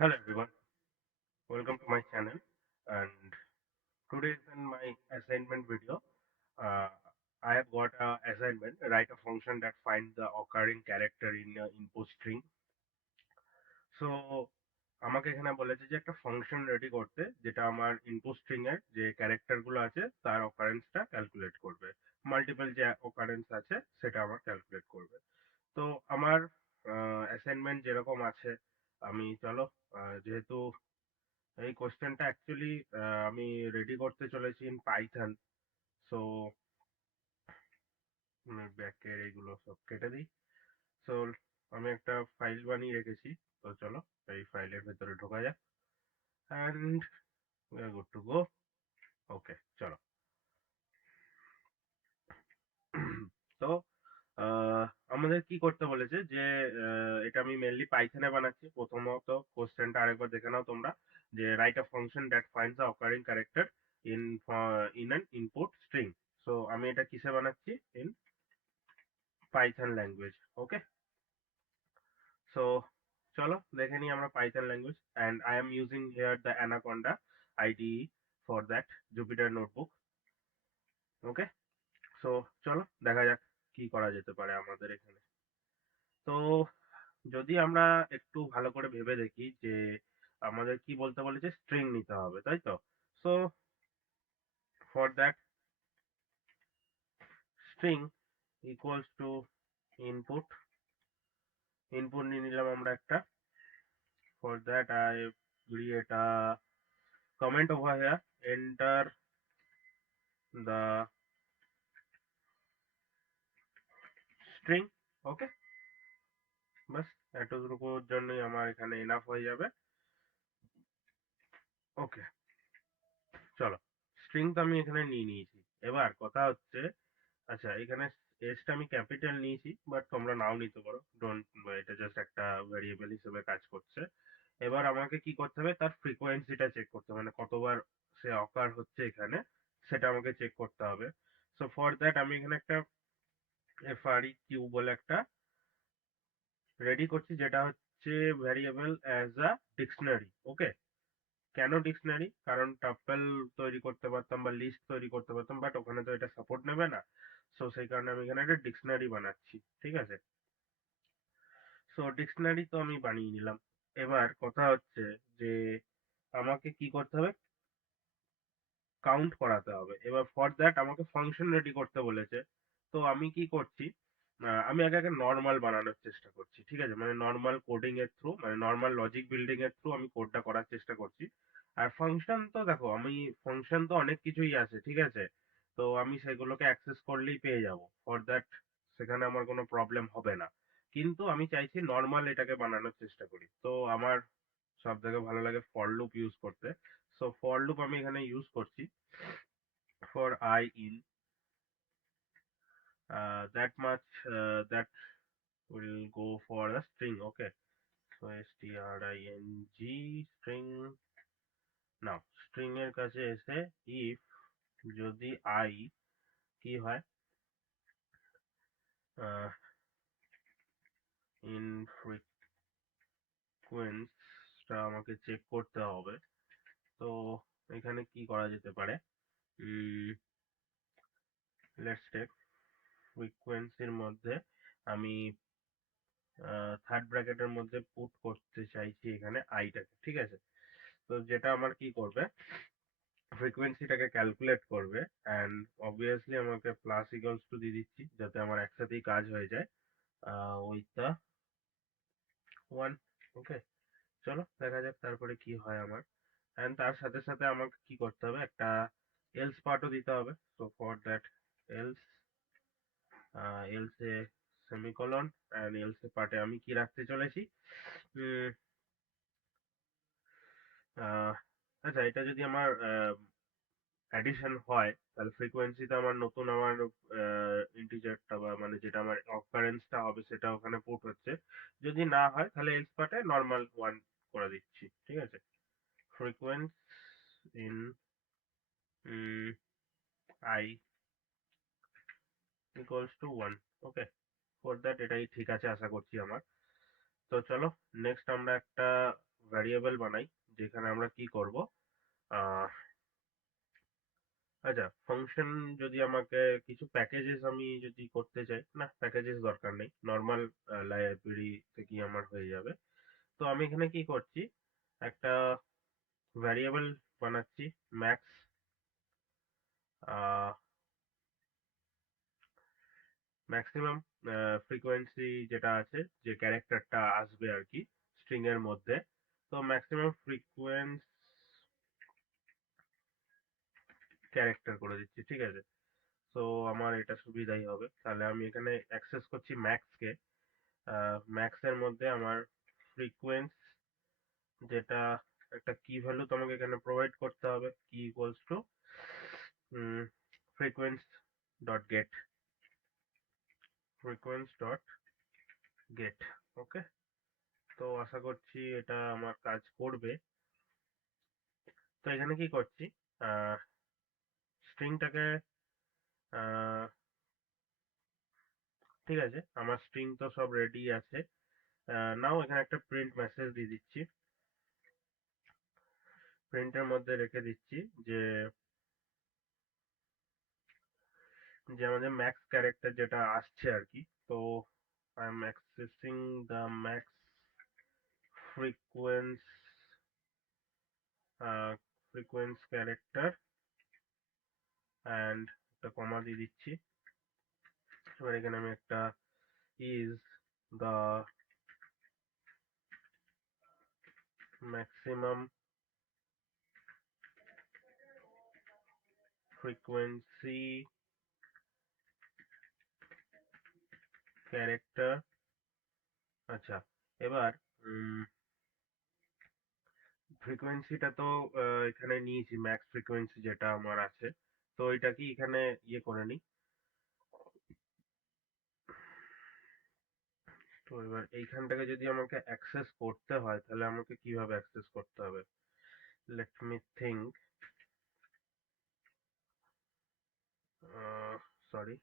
Hello everyone, welcome to my channel. And today is in my assignment video. Uh, I have got a assignment: write a function that finds the occurring character in input string. So আমাকে এখানে বলেছে যে একটা function ready করতে যেটা আমার input string এর যে ক্যারেক্টার গুলো আছে তার অকারেন্সটা ক্যালকুলেট করবে, মাল্টিপল যে অকারেন্স আছে সেটা আমার ক্যালকুলেট করবে। তো আমার অ্যাসাইনমেন্ট যেরকম আছে, আমি চলো যেহেতু এই কোশ্চেনটা অ্যাকচুয়ালি আমি রেডি করতে চলেছি ইন পাইথন। সো ব্যাকের এগুলো সব কেটে দিই। সো আমি একটা ফাইল বানিয়ে রেখেছি। তো চলো এই ফাইলের ভেতরে ঢোকা যাক and we are good to go. Okay, চলো। তো আহ, আমাদের কি করতে বলেছে যে এটা আমি মেনলি পাইথনে বানাচ্ছি। প্রথমত কোশ্চেনটা আরেকবার দেখে নাও তোমরা, যে write a function that finds the occurring character in in an input string. So আমি এটা কিসে বানাচ্ছি? In Python language. Okay, so চলো দেখে নিই আমরা Python language. And I am using here the anaconda IDE for that Jupiter notebook. Okay, so চলো দেখা যাক কি করা যেতে পারে আমাদের এখানে। তো যদি আমরা একটু ভালো করে ভেবে দেখি যে আমাদের কি বলতে বলেছে, স্ট্রিং নিতে হবে, তাই তো? So for that string equals to input. Input নিয়ে নিলাম আমরা একটা। For that I create a comment over here, enter the string. ওকে, বাস এতটুকুর জন্যই আমার এখানে এনাফ হয়ে যাবে। ওকে, চলো, স্ট্রিং তো আমি এখানে নিয়ে নিয়েছি। এবার কথা হচ্ছে, আচ্ছা এখানে এসটা আমি ক্যাপিটাল নিয়েছি, বাট তোমরা নাও নিতে পারো, ডোন্ট, এটা জাস্ট একটা ভেরিয়েবল হিসেবে কাজ করছে। এবার আমাকে কি করতে হবে, তার ফ্রিকোয়েন্সিটা চেক করতে হবে, মানে কতবার সে অকার হচ্ছে এখানে, সেটা আমাকে চেক করতে হবে। সো ফর দ্যাট আমি এখানে একটা FREQ বলে একটা রেডি করছি, যেটা হচ্ছে ভ্যারিয়েবল অ্যাজ আ ডিকশনারি। ওকে, কেন ডিকশনারি? কারণ টাপল তৈরি করতে পারতাম বা লিস্ট তৈরি করতে পারতাম, বাট ওখানে তো এটা সাপোর্ট নেবে না। সো সেই কারণে আমি এখানে একটা ডিকশনারি বানাচ্ছি, ঠিক আছে? সো ডিকশনারি তো আমি বানিয়ে নিলাম। এবার কথা হচ্ছে যে আমাকে কি করতে হবে, কাউন্ট করাতে হবে। এবার ফর দ্যাট আমাকে ফাংশন রেডি করতে বলেছে। তো আমি কি করছি, আমি আগে আগে নর্মাল বানানোর চেষ্টা করছি, ঠিক আছে? মানে নর্মাল কোডিং এর থ্রু, মানে নর্মাল লজিক বিল্ডিং এর থ্রু আমি কোডটা করার চেষ্টা করছি। আর ফাংশন তো দেখো, আমি ফাংশন তো অনেক কিছুই আছে, ঠিক আছে? তো আমি সেগুলোকে অ্যাক্সেস করলেই পেয়ে যাব। ফর দ্যাট সেখানে আমার কোনো প্রবলেম হবে না। কিন্তু আমি চাইছি নর্মাল এটাকে বানানোর চেষ্টা করি। তো আমার সব থেকে ভালো লাগে ফর লুপ ইউজ করতে। সো ফর লুপ আমি এখানে ইউজ করছি। for I in that much, that will go for the string. Okay, so string string. Now string এর কাছে এসে if যদি I কি হয়, আহ, in frequency টা আমাকে চেক করতে হবে। তো এখানে কি করা যেতে পারে, লেটস টেক ফ্রিকোয়েন্সির মধ্যে আমি থার্ড ব্র্যাকেটের মধ্যে পুট করতে চাইছি এখানে আইটাকে, ঠিক আছে? তো যেটা আমার কি করবে, ফ্রিকোয়েন্সিটাকে ক্যালকুলেট করবে, অ্যান্ড অবভিয়াসলি আমাকে প্লাস ইকুয়ালস টু দিয়ে দিচ্ছি যাতে আমার একসাথেই কাজ হয়ে যায় উইথ দ্য 1। ওকে, চলো দেখা যাক তারপরে কি হয় আমার। অ্যান্ড তার সাথে সাথে আমাকে কি করতে হবে, একটা এলস পার্টও দিতে হবে। So for that else, else এ সেমিকোলন, অ্যান্ড এলস এ পার্টে আমি কি রাখতে চলেছি, উম, আহ, আচ্ছা এটা যদি আমার অ্যাডিশন হয়, তাহলে ফ্রিকোয়েন্সিতে আমার নতুন আমার ইন্টিজারটা বা মানে যেটা আমার অকারেন্সটা হবে সেটা ওখানে পুট হচ্ছে। যদি না হয় তাহলে এলস পার্টে নর্মাল 1 করে দিচ্ছি, ঠিক আছে? Frequency in I equals to 1। Okay, for that এটাই ঠিক আছে আশা করছি আমার। তো চলো নেক্সট আমরা একটা ভ্যারিয়েবল বানাই যেখানে আমরা কি করব, আহ, আচ্ছা ফাংশন যদি আমাকে কিছু প্যাকেজেস আমি যদি করতে চাই, না প্যাকেজেস দরকার নেই, নর্মাল লাইব্রেরি থেকেই আমার হয়ে যাবে। তো আমি এখানে কি করছি, একটা ভ্যারিয়েবল বানাচ্ছি ম্যাক্স, ম্যাক্সিমাম ফ্রিকোয়েন্সি যেটা আছে, যে ক্যারেক্টারটা আসবে আর কি স্ট্রিং এর মধ্যে। তো ম্যাক্সিমাম ফ্রিকোয়েন্স ক্যারেক্টার করে দিচ্ছি, ঠিক আছে। তো আমার এটা সুবিধাই হবে, তাহলে আমি এখানে অ্যাক্সেস করছি ম্যাক্স কে। ম্যাক্স এর মধ্যে আমার ফ্রিকোয়েন্স, যেটা একটা কি ভ্যালু তোমাকে এখানে প্রোভাইড করতে হবে, কি equals to frequency dot get, frequency dot get. Okay, তো আশা করছি এটা আমার কাজ করবে। তো এখানে কি করছি, স্ট্রিংটাকে, ঠিক আছে আমার স্ট্রিং তো সব রেডি আছে। নাও এখানে একটা প্রিন্ট মেসেজ দিয়ে দিচ্ছি, প্রিন্টের মধ্যে রেখে দিচ্ছি যে যে আমাদের ম্যাক্স ক্যারেক্টার যেটা আসছে আর কি। তো I am accessing the max frequency, frequency character and একটা কমা দিয়ে দিচ্ছি। এবার এখানে আমি একটা is the maximum frequency character. আচ্ছা, এবার ফ্রিকোয়েন্সিটা তো এখানে নিয়েছি, ম্যাক্স ফ্রিকোয়েন্সি যেটা আমার আছে। তো এটা কি এখানে ইয়ে করে নিই। তো এবার এইখানটাকে যদি আমাকে অ্যাক্সেস করতে হয় তাহলে আমাকে কিভাবে অ্যাক্সেস করতে হবে, let me think. Sorry,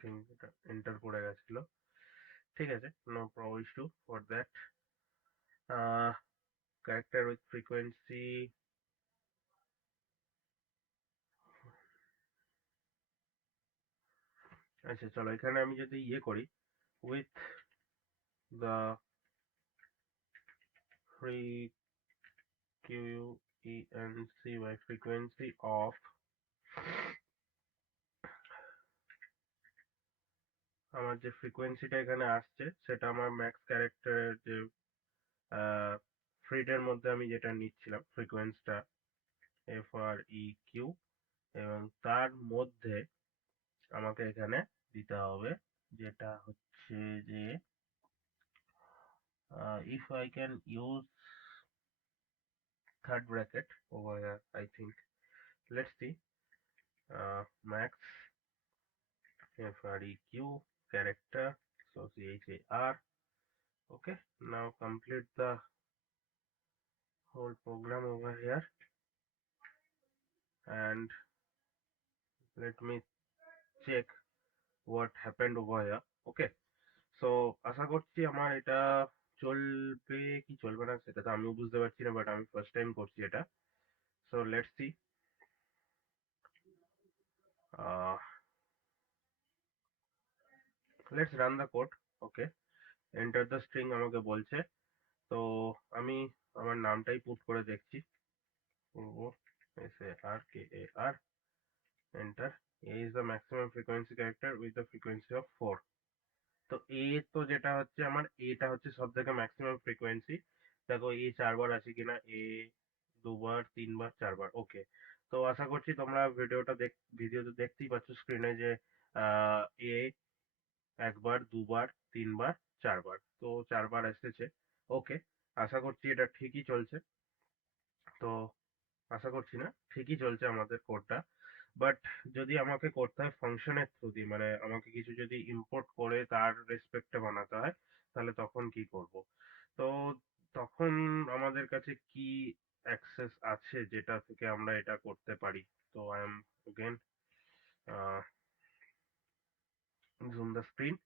think এটা এন্টার করে গেছিল, ঠিক আছে, no issue for that. Character with frequency, আচ্ছা চলো এখানে আমি যদি ইয়ে করি, with the frequency by frequency of, আমার যে ফ্রিকোয়েন্সিটা এখানে আসছে সেটা আমার ম্যাক্স ক্যারেক্টারের যে ফ্রিডের মধ্যে আমি যেটা নিচ্ছিলাম ফ্রিকোয়েন্সটা, FREQ, এবং তার মধ্যে আমাকে এখানে দিতে হবে যেটা হচ্ছে যে if I can use third bracket over here, I think, let's see, max FREQ character, so CHAR. Okay, now complete the whole program over here and let me check what happened over here. Okay, so আশা করছি আমার এটা চলবে কি চলবে না সেটা তো আমিও বুঝতে পারছি না, বাট আমি ফার্স্ট টাইম করছি এটা। So let's see, let's run the code. Okay, enter the string আমাকে বলছে। তো আমি আমার নামটাই পুট করে দেখছি, পূর্ব, SARKAR, enter. A is the maximum frequency character with the frequency of 4। তো এ, তো যেটা হচ্ছে আমার এটা হচ্ছে সব থেকে ম্যাক্সিমাম ফ্রিকোয়েন্সি। দেখো এ চারবার আছে কিনা, এ দুবার, তিনবার, চারবার। ওকে, তো আশা করছি তোমরা ভিডিওতে দেখতেই পাচ্ছ স্ক্রিনে যে এ একবার, দুবার, তিনবার, চারবার, তো চারবার এসেছে। ওকে, আশা করছি এটা ঠিকই চলছে। তো আশা করছি না, ঠিকই চলছে আমাদের কোডটা। বাট যদি আমাকে করতে হয় ফাংশনের থ্রু দিয়ে, মানে আমাকে কিছু যদি ইম্পোর্ট করে তার রেসপেক্টে বানাতে হয়, তাহলে তখন কি করব? তো তখন আমাদের কাছে কি অ্যাক্সেস আছে যেটা থেকে আমরা এটা করতে পারি? তো I M again zoom the screen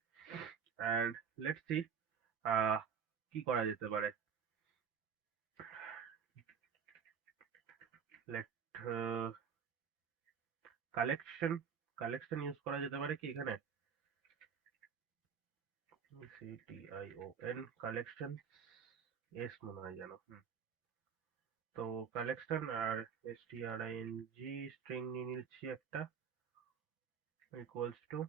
and let's see কি করা যেতে পারে। কালেকশন কালেকশন ইউজ করা যেতে পারে কি এখানে? CTION কালেকশন এস মনে হয় যেন। তো কালেকশন আর string স্ট্রিং নিয়ে নিচ্ছি একটা ইকুয়ালস টু,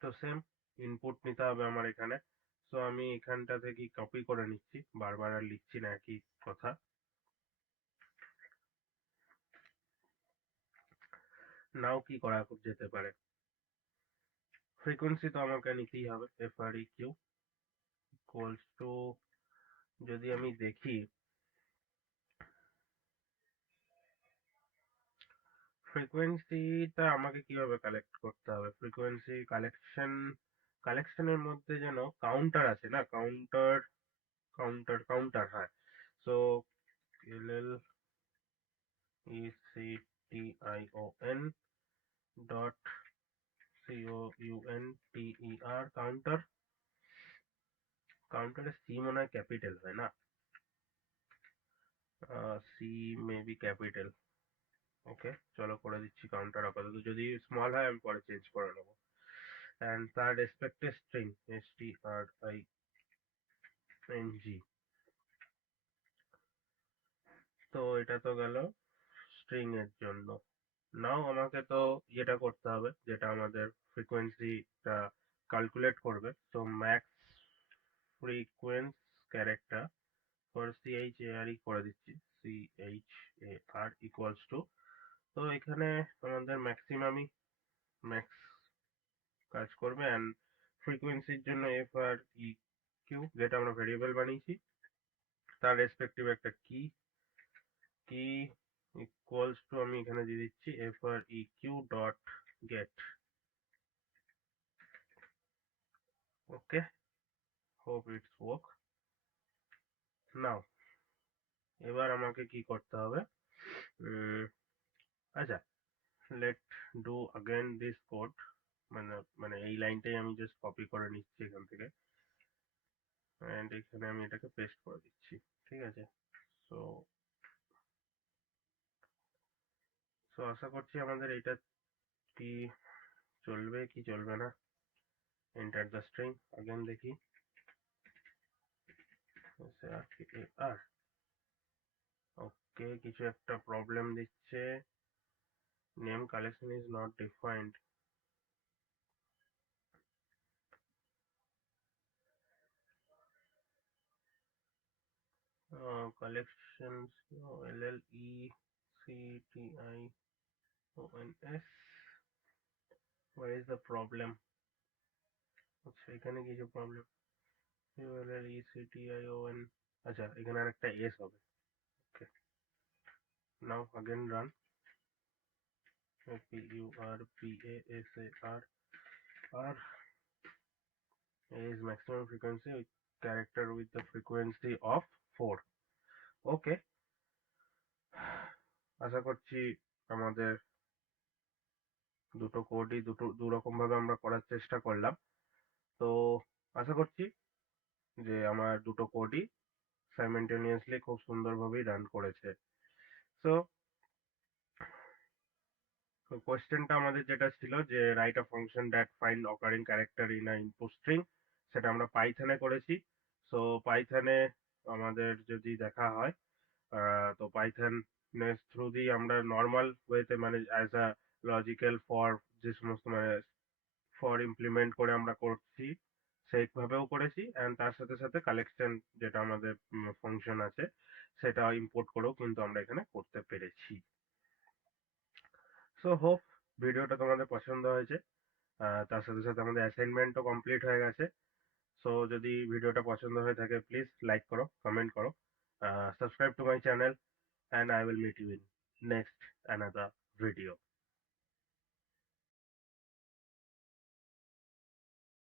তো সেম ইনপুট নিতে হবে আমার এখানে। সো আমি এখানটা থেকে কপি করে নিচ্ছি, বারবার আর লিখছি না একই কথা। নাও কি করা যেতে পারে? ফ্রিকোয়েন্সি তো আমাকে নিতেই হবে, FREQ ইকুয়ালস টু, যদি আমি দেখি ফ্রিকোয়েন্সিটা আমাকে কিভাবে কালেক্ট করতে হবে, ফ্রিকোয়েন্সি কালেকশনের মধ্যে যেন কাউন্টার আছে না, কাউন্টার হ্যাঁ। সো LLECTION ডট COUNTER কাউন্টারে সি মনে হয় ক্যাপিটাল হয় না, সি মেবি ক্যাপিটাল। ওকে চলো করে দিচ্ছি কাউন্টার, আপাতত যদি স্মল হয় আমি পরে চেঞ্জ করে নেবো। অ্যান্ড তার রেসপেক্টে স্ট্রিং STRING। তো এটা তো গেল স্ট্রিং এর জন্য। নাও আমাকে তো ইয়েটা করতে হবে, যেটা আমাদের ফ্রিকোয়েন্সিটা ক্যালকুলেট করবে। তো ম্যাক্স ফ্রিকোয়েন্স ক্যারেক্টার ফর CHARE করে দিচ্ছি, CHAR ইকুয়ালস টু, তো এখানে আমাদের ম্যাক্সিমামই ম্যাক্স কাজ করবে। অ্যান্ড ফ্রিকোয়েন্সির জন্য FREQ, যেটা আমরা ভেরিয়েবল বানিয়েছি, তার রেসপেক্টিভ একটা কি ইকুয়ালস টু, আমি এখানে দিয়ে দিচ্ছি FREQ dot get. Okay, hope it's work now. এবার আমাকে কি করতে হবে, আচ্ছা let do again this code, মানে মানে এই লাইনটাই আমি জাস্ট কপি করে নিচ্ছি এখান থেকে, এন্ড এখানে আমি এটাকে পেস্ট করে দিচ্ছি, ঠিক আছে। সো সো আশা করছি আমাদের এটা কি চলবে কি চলবে না। এন্টার দ্য স্ট্রিং अगेन দেখি, আর ওকে কিছু একটা প্রবলেম দিচ্ছে, name collection is not defined. collections, LLECTIONS, where is the problem? আচ্ছা এখানে কিছু প্রবলেম, LLECTION, আচ্ছা এখানে আরেকটা এস হবে। ওকে নাও again run, PURPASAR, R is maximum frequency with character with the frequency of 4। ওকে, আশা করছি আমাদের দুটো কোডই দু রকম ভাবে আমরা করার চেষ্টা করলাম। তো আশা করছি যে আমার দুটো কোডই সাইমেন্টেনিয়াসলি খুব সুন্দরভাবেই রান করেছে। সো কোয়েশ্চেনটা আমাদের যেটা ছিল যে write a function that find occurring character in a input string, সেটা আমরা পাইথনে করেছি। সো পাইথনে আমাদের যদি দেখা হয়, তো পাইথন থ্রু দিয়ে আমরা নর্মাল ওয়েতে মানে অ্যাজ আ লজিক্যাল ফর, যে সমস্ত মানে ফর ইমপ্লিমেন্ট করে আমরা করছি সেইভাবেও করেছি, অ্যান্ড তার সাথে সাথে কালেকশন যেটা আমাদের ফাংশন আছে সেটা ইম্পোর্ট করেও কিন্তু আমরা এখানে করতে পেরেছি। সো হোপ ভিডিওটা তোমাদের পছন্দ হয়েছে, তার সাথে সাথে আমাদের অ্যাসাইনমেন্টও কমপ্লিট হয়ে গেছে। সো যদি ভিডিওটা পছন্দ হয়ে থাকে প্লিজ লাইক করো, কমেন্ট করো, subscribe to my channel, and I will meet you in next another video.